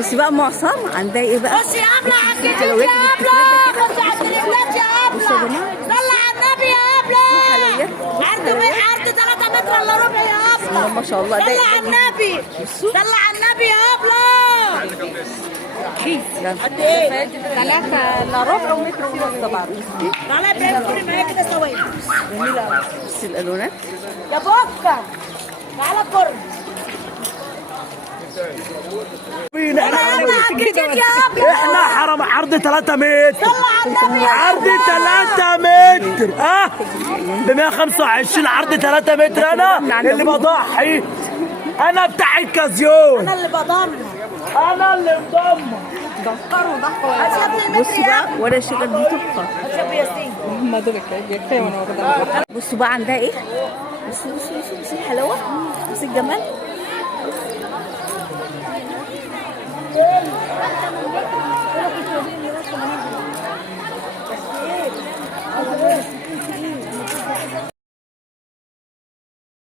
بصي بقى معصم عندها ايه بقى؟ بصي يا ابله على الجديد يا ابله، بصي على التليفونات يا ابله، صلي على النبي يا ابله. عرض 3 متر الا ربع يا ابله. ما شاء الله. صلي على النبي، صلي على النبي يا ابله. قد ايه؟ 3 الا ربع ومتر ونص طبعا. تعالى ابراهيم كوري معايا كده ثواني. جميله قوي. بصي الالوانات يا بوكا تعالى كوري. احنا حرم عرض 3 متر، صلي على النبي. عرض 3 متر ب 125. عرض 3 متر. انا اللي بضحي، انا بتاع الكازيون، انا اللي بضمن. انا اللي مضمن. بصي بقى ورا الشجر دي تحفه. اشرب ياسين. بصوا بقى عندها ايه؟ بصي بصي بصي بصي الحلاوه، بصي الجمال.